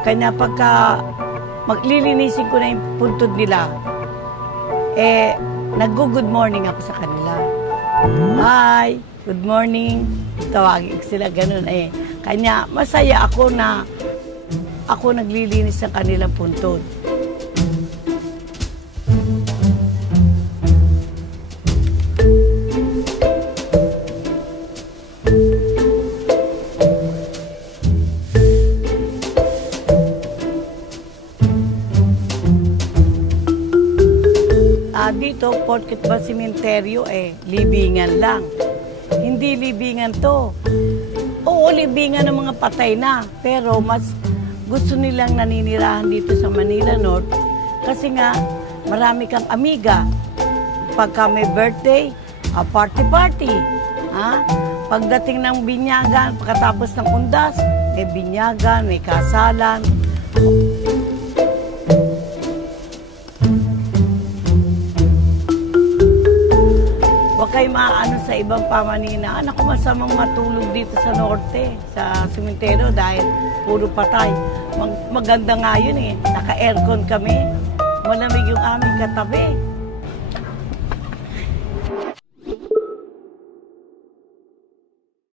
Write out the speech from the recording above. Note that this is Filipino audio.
Kanya pagka maglilinisin ko na yung puntod nila, nag-good morning ako sa kanila. Hi, good morning. Tawagin sila ganun Kanya masaya ako na ako naglilinis ng kanilang puntod. Dito, porket ba simenteryo, libingan lang. Hindi libingan to. Oo, libingan ng mga patay na. Pero mas gusto nilang naninirahan dito sa Manila North kasi nga marami kang amiga. Pagka may birthday, party-party. Pagdating ng binyagan, pagkatapos ng undas, may binyagan, may kasalan. Huwag kayo maano sa ibang pamanina. Ako masamang matulog dito sa norte, sa simenteryo dahil puro patay. Maganda nga yun Naka-aircon kami. Malamig yung aming katabi.